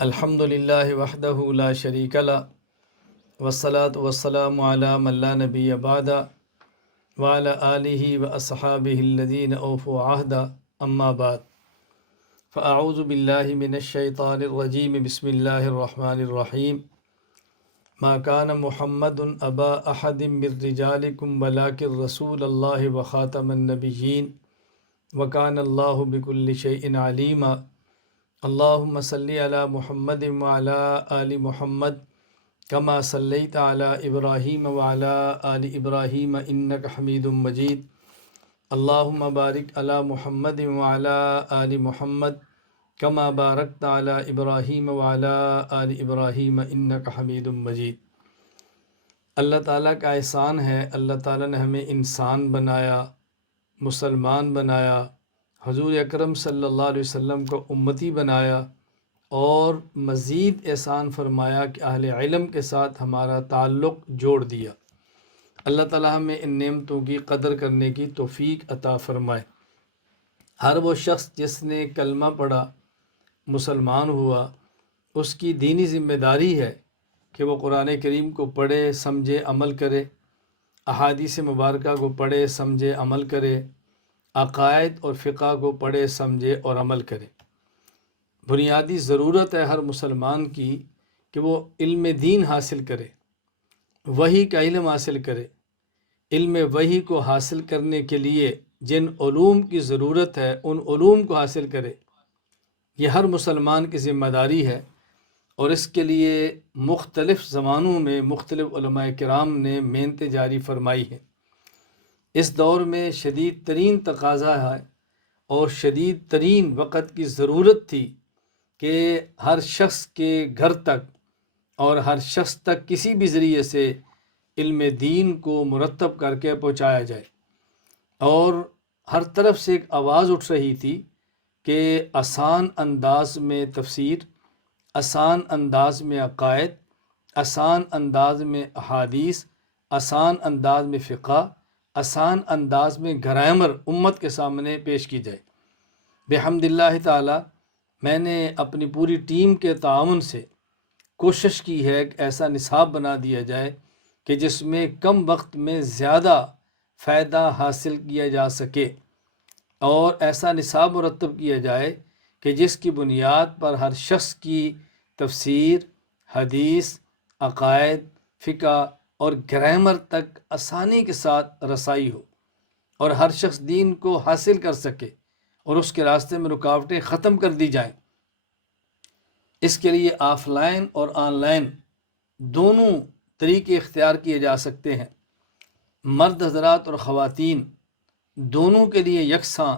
الحمد للہ وحدہ لا شریک لہ والصلاة والسلام علی من لا نبی بعد وعلی آلہ واصحابہ الذین اوفوا عہدا اما بعد فاعوذ باللہ من الشیطان الرجیم بسم اللہ الرحمن الرحیم ما کان محمد ابا احد من رجالکم ولکن رسول اللہ وخاتم النبیین وکان اللہ بکل شیء علیما اللہم صلی علی محمد وعلی آل محمد کما صلیت علی ابراہیم وعلی آل ابراہیم انک حمید مجید اللہم بارک علی محمد وعلی آل محمد کما بارکت علی ابراہیم وعلی آل ابراہیم انک حمید مجید۔ اللہ تعالیٰ کا احسان ہے، اللہ تعالیٰ نے ہمیں انسان بنایا، مسلمان بنایا، حضور اکرم صلی اللہ علیہ وسلم کو امتی بنایا، اور مزید احسان فرمایا کہ اہل علم کے ساتھ ہمارا تعلق جوڑ دیا۔ اللہ تعالیٰ ہمیں ان نعمتوں کی قدر کرنے کی توفیق عطا فرمائے۔ ہر وہ شخص جس نے کلمہ پڑھا، مسلمان ہوا، اس کی دینی ذمہ داری ہے کہ وہ قرآن کریم کو پڑھے، سمجھے، عمل کرے، احادیث مبارکہ کو پڑھے، سمجھے، عمل کرے، عقائد اور فقہ کو پڑھے، سمجھے اور عمل کرے۔ بنیادی ضرورت ہے ہر مسلمان کی کہ وہ علم دین حاصل کرے، وحی کا علم حاصل کرے۔ علم وحی کو حاصل کرنے کے لیے جن علوم کی ضرورت ہے ان علوم کو حاصل کرے، یہ ہر مسلمان کی ذمہ داری ہے، اور اس کے لیے مختلف زمانوں میں مختلف علماء کرام نے محنتیں جاری فرمائی ہیں۔ اس دور میں شدید ترین تقاضا ہے اور شدید ترین وقت کی ضرورت تھی کہ ہر شخص کے گھر تک اور ہر شخص تک کسی بھی ذریعے سے علم دین کو مرتب کر کے پہنچایا جائے، اور ہر طرف سے ایک آواز اٹھ رہی تھی کہ آسان انداز میں تفسیر، آسان انداز میں عقائد، آسان انداز میں احادیث، آسان انداز میں فقہ، آسان انداز میں گرامر امت کے سامنے پیش کی جائے۔ بحمد اللہ تعالی میں نے اپنی پوری ٹیم کے تعاون سے کوشش کی ہے کہ ایسا نصاب بنا دیا جائے کہ جس میں کم وقت میں زیادہ فائدہ حاصل کیا جا سکے، اور ایسا نصاب مرتب کیا جائے کہ جس کی بنیاد پر ہر شخص کی تفسیر، حدیث، عقائد، فقہ اور گرامر تک آسانی کے ساتھ رسائی ہو، اور ہر شخص دین کو حاصل کر سکے اور اس کے راستے میں رکاوٹیں ختم کر دی جائیں۔ اس کے لیے آف لائن اور آن لائن دونوں طریقے اختیار کیے جا سکتے ہیں۔ مرد حضرات اور خواتین دونوں کے لیے یکساں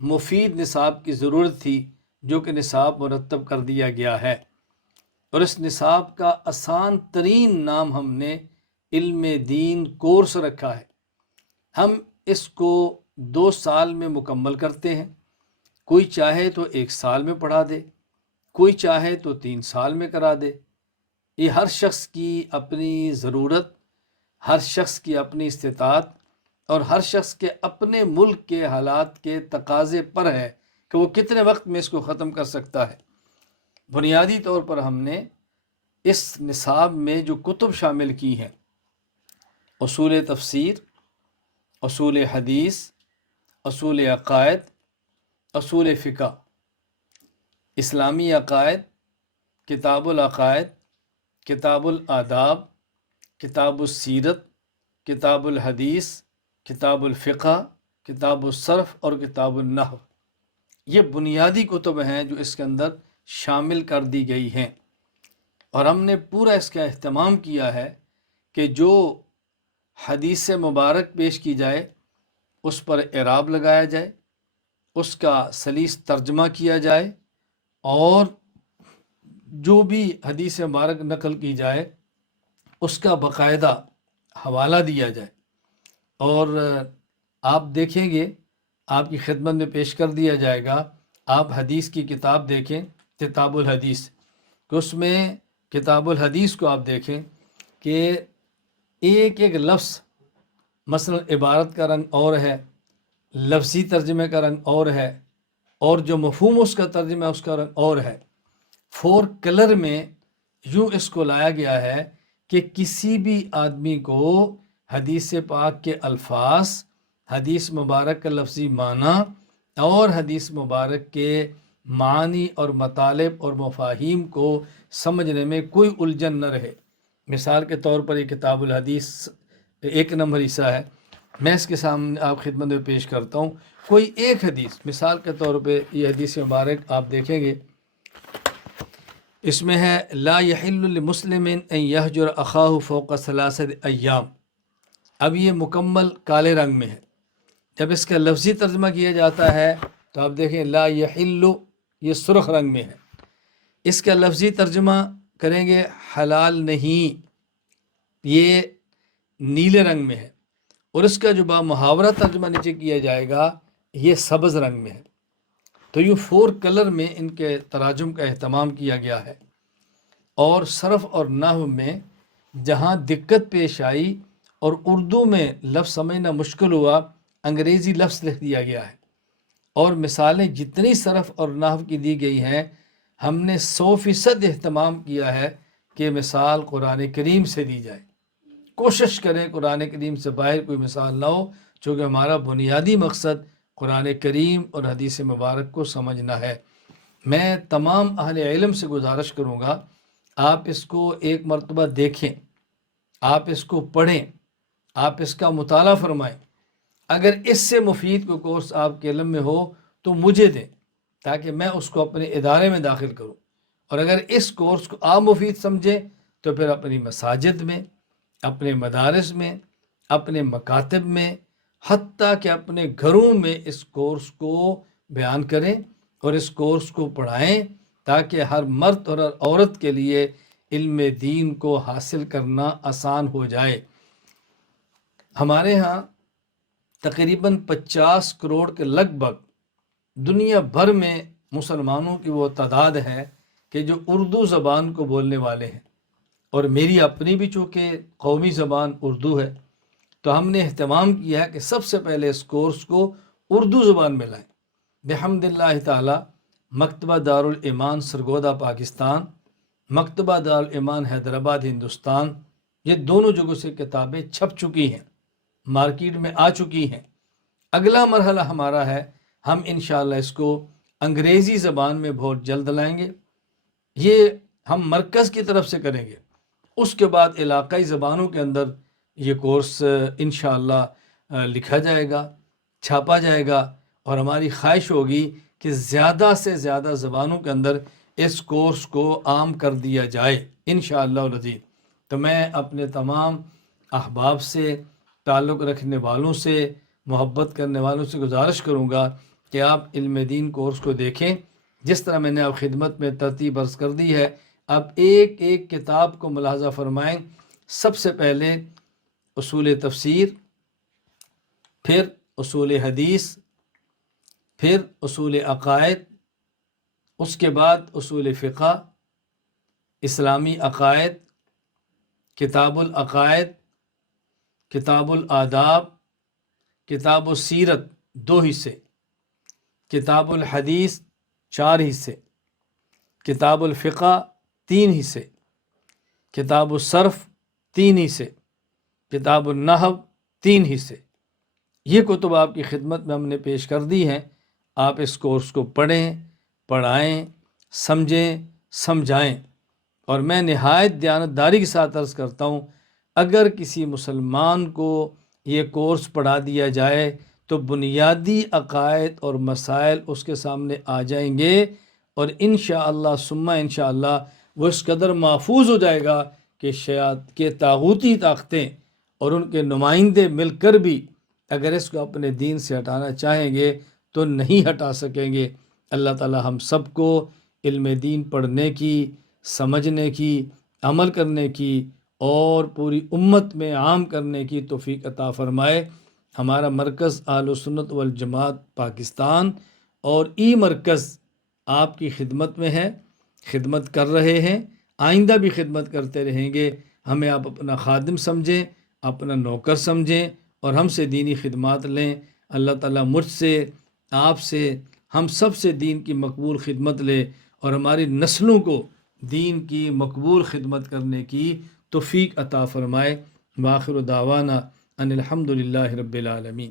مفید نصاب کی ضرورت تھی، جو کہ نصاب مرتب کر دیا گیا ہے، اور اس نصاب کا آسان ترین نام ہم نے علم دین کورس رکھا ہے۔ ہم اس کو 2 سال میں مکمل کرتے ہیں، کوئی چاہے تو 1 سال میں پڑھا دے، کوئی چاہے تو 3 سال میں کرا دے۔ یہ ہر شخص کی اپنی ضرورت، ہر شخص کی اپنی استطاعت اور ہر شخص کے اپنے ملک کے حالات کے تقاضے پر ہے کہ وہ کتنے وقت میں اس کو ختم کر سکتا ہے۔ بنیادی طور پر ہم نے اس نصاب میں جو کتب شامل کی ہیں، اصول تفسیر، اصول حدیث، اصول عقائد، اصول فقہ، اسلامی عقائد، کتاب العقائد، کتاب الآداب، کتاب السیرت، کتاب الحدیث، کتاب الفقہ، کتاب الصرف اور کتاب النحو، یہ بنیادی کتب ہیں جو اس کے اندر شامل کر دی گئی ہیں، اور ہم نے پورا اس کا اہتمام کیا ہے کہ جو حدیث مبارک پیش کی جائے اس پر اعراب لگایا جائے، اس کا سلیس ترجمہ کیا جائے، اور جو بھی حدیث مبارک نقل کی جائے اس کا باقاعدہ حوالہ دیا جائے۔ اور آپ دیکھیں گے، آپ کی خدمت میں پیش کر دیا جائے گا، آپ حدیث کی کتاب دیکھیں، کتاب الحدیث، کہ اس میں کتاب الحدیث کو آپ دیکھیں کہ ایک ایک لفظ، مثلا عبارت کا رنگ اور ہے، لفظی ترجمے کا رنگ اور ہے، اور جو مفہوم اس کا ترجمہ ہے اس کا رنگ اور ہے۔ 4 کلر میں یوں اس کو لایا گیا ہے کہ کسی بھی آدمی کو حدیث پاک کے الفاظ، حدیث مبارک کا لفظی معنی اور حدیث مبارک کے معانی اور مطالب اور مفاہیم کو سمجھنے میں کوئی الجھن نہ رہے۔ مثال کے طور پر یہ کتاب الحدیث 1 نمبر حصہ ہے، میں اس کے سامنے آپ خدمت میں پیش کرتا ہوں کوئی ایک حدیث۔ مثال کے طور پہ یہ حدیث مبارک آپ دیکھیں گے، اس میں ہے لا یحل لمسلم ان یہجر اخاہ فوق 3 ایام۔ اب یہ مکمل کالے رنگ میں ہے، جب اس کا لفظی ترجمہ کیا جاتا ہے تو آپ دیکھیں لا یحل، یہ سرخ رنگ میں ہے، اس کا لفظی ترجمہ کریں گے حلال نہیں، یہ نیلے رنگ میں ہے، اور اس کا جو محاورہ ترجمہ نیچے کیا جائے گا یہ سبز رنگ میں ہے۔ تو یوں 4 کلر میں ان کے تراجم کا اہتمام کیا گیا ہے، اور صرف اور نحو میں جہاں دقت پیش آئی اور اردو میں لفظ سمجھنا مشکل ہوا، انگریزی لفظ لکھ دیا گیا ہے، اور مثالیں جتنی صرف اور نحو کی دی گئی ہیں ہم نے 100% اہتمام کیا ہے کہ مثال قرآن کریم سے دی جائے۔ کوشش کریں قرآن کریم سے باہر کوئی مثال نہ ہو، چونکہ ہمارا بنیادی مقصد قرآن کریم اور حدیث مبارک کو سمجھنا ہے۔ میں تمام اہل علم سے گزارش کروں گا آپ اس کو ایک مرتبہ دیکھیں، آپ اس کو پڑھیں، آپ اس کا مطالعہ فرمائیں۔ اگر اس سے مفید کوئی کورس آپ کے علم میں ہو تو مجھے دیں تاکہ میں اس کو اپنے ادارے میں داخل کروں، اور اگر اس کورس کو آپ مفید سمجھیں تو پھر اپنی مساجد میں، اپنے مدارس میں، اپنے مکاتب میں، حتیٰ کہ اپنے گھروں میں اس کورس کو بیان کریں اور اس کورس کو پڑھائیں، تاکہ ہر مرد اور ہر عورت کے لیے علم دین کو حاصل کرنا آسان ہو جائے۔ ہمارے ہاں تقریباً 50 کروڑ کے لگ بھگ دنیا بھر میں مسلمانوں کی وہ تعداد ہے کہ جو اردو زبان کو بولنے والے ہیں، اور میری اپنی بھی چونکہ قومی زبان اردو ہے، تو ہم نے اہتمام کیا ہے کہ سب سے پہلے اس کورس کو اردو زبان میں لائیں۔ بحمد اللہ تعالی مکتبہ دارالایمان سرگودا پاکستان، مکتبہ دارالایمان حیدرآباد ہندوستان، یہ دونوں جگہوں سے کتابیں چھپ چکی ہیں، مارکیٹ میں آ چکی ہیں۔ اگلا مرحلہ ہمارا ہے، ہم انشاءاللہ اس کو انگریزی زبان میں بہت جلد لائیں گے، یہ ہم مرکز کی طرف سے کریں گے۔ اس کے بعد علاقائی زبانوں کے اندر یہ کورس انشاءاللہ لکھا جائے گا، چھاپا جائے گا، اور ہماری خواہش ہوگی کہ زیادہ سے زیادہ زبانوں کے اندر اس کورس کو عام کر دیا جائے انشاءاللہ العزیز۔ تو میں اپنے تمام احباب سے، تعلق رکھنے والوں سے، محبت کرنے والوں سے گزارش کروں گا کہ آپ علم دین کورس کو دیکھیں، جس طرح میں نے آپ خدمت میں ترتیب عرض کر دی ہے۔ اب ایک ایک کتاب کو ملاحظہ فرمائیں۔ سب سے پہلے اصول تفسیر، پھر اصول حدیث، پھر اصول عقائد، اس کے بعد اصول فقہ، اسلامی عقائد، کتاب العقائد، کتاب الآداب، کتاب السیرت 2 حصے، کتاب الحدیث 4 حصے، کتاب الفقہ 3 حصے، کتاب الصرف 3 حصے، کتاب النحو 3 حصے۔ یہ کتب آپ کی خدمت میں ہم نے پیش کر دی ہیں۔ آپ اس کورس کو پڑھیں، پڑھائیں، سمجھیں، سمجھائیں، اور میں نہایت دیانتداری کے ساتھ عرض کرتا ہوں، اگر کسی مسلمان کو یہ کورس پڑھا دیا جائے تو بنیادی عقائد اور مسائل اس کے سامنے آ جائیں گے، اور انشاءاللہ ثم انشاءاللہ وہ اس قدر محفوظ ہو جائے گا کہ طاغوتی طاقتیں اور ان کے نمائندے مل کر بھی اگر اس کو اپنے دین سے ہٹانا چاہیں گے تو نہیں ہٹا سکیں گے۔ اللہ تعالی ہم سب کو علم دین پڑھنے کی، سمجھنے کی، عمل کرنے کی اور پوری امت میں عام کرنے کی توفیق عطا فرمائے۔ ہمارا مرکز اہل سنت والجماعت پاکستان اور ای مرکز آپ کی خدمت میں ہے، خدمت کر رہے ہیں، آئندہ بھی خدمت کرتے رہیں گے۔ ہمیں آپ اپنا خادم سمجھیں، اپنا نوکر سمجھیں، اور ہم سے دینی خدمات لیں۔ اللہ تعالیٰ مجھ سے، آپ سے، ہم سب سے دین کی مقبول خدمت لے اور ہماری نسلوں کو دین کی مقبول خدمت کرنے کی توفیق عطا فرمائے۔ وآخر دعوانا ان الحمد للہ رب العالمین۔